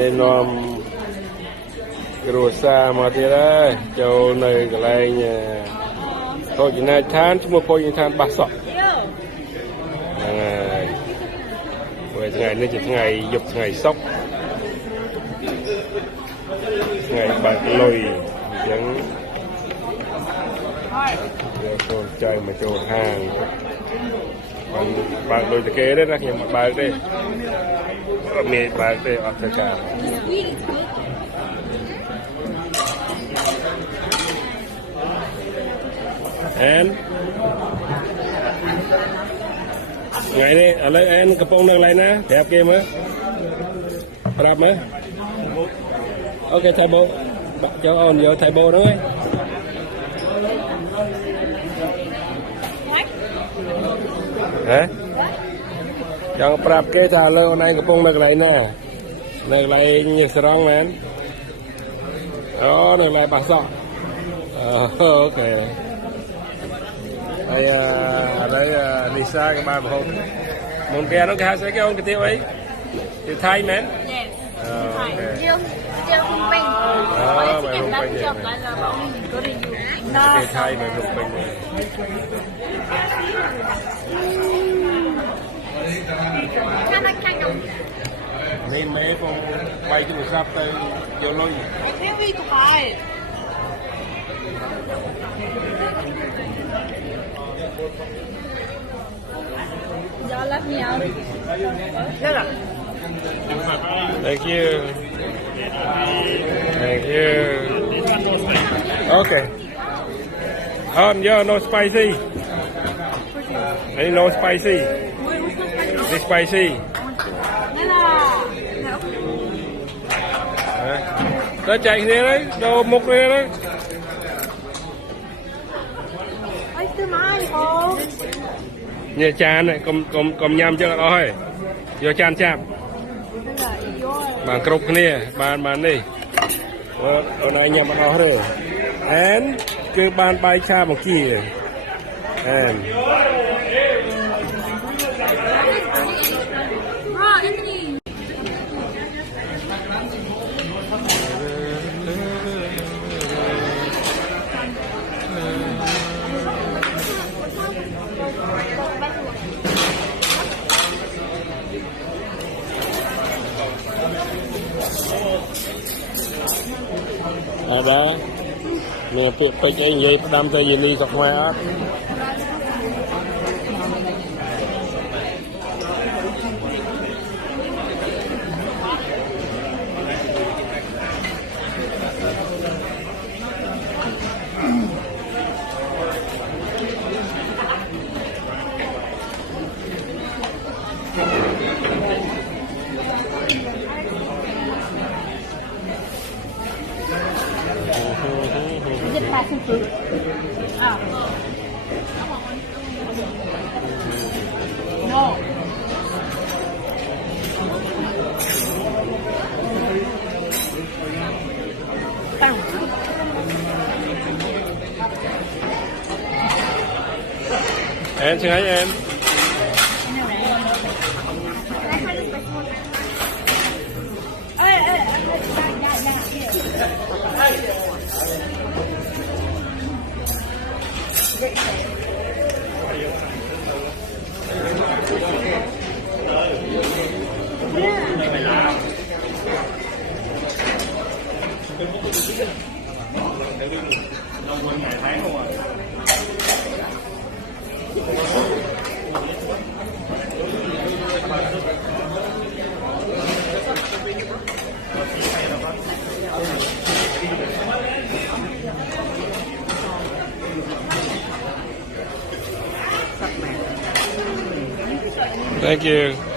nên nom rồi xa mà thế đấy châu này cái này thôi chỉ này than chúng một coi như than bạc sọ rồi ngày nay chỉ ngày dục ngày sóc ngày bạc lôi những rồi chơi mà chỗ hàng còn bạc lôi thì kế đấy là nhưng mà bạc đây miền bạc đây ở tất cả em ngày đi ở đây em cặp bông đang lại nè đẹp kia mà đẹp mà ok thay bộ bạn cho ông vô thay bộ đó ấy hả chẳng đẹp kia trả lời này cặp bông đang lại nè đang lại như sòng man đó đang lại bạc sọ ok đây Lisa cái bài một món kia nó cái sẽ cái ông cái tiêu ấy tiêu Thái mến tiêu Phụng Bình bài Phụng Bình tiêu Thái bài Phụng Bình mình mấy con bay cái một sắp tới vô lôi Y'all left me out. Thank you. Thank you. Okay. No spicy. No spicy. This spicy. Nó chạy thế đấy, đâu mục thế đấy. Nhà chan này, cầm nhâm cho thôi, vô chan chạm, bàn cục này, bàn đi, ở này nhâm ăn rồi, and cứ bàn bay cha một kỳ, and ada mình phải cái gì đam tay gì đi sọc mai á Passion fruit. No. Em xin hãy em. Thank you.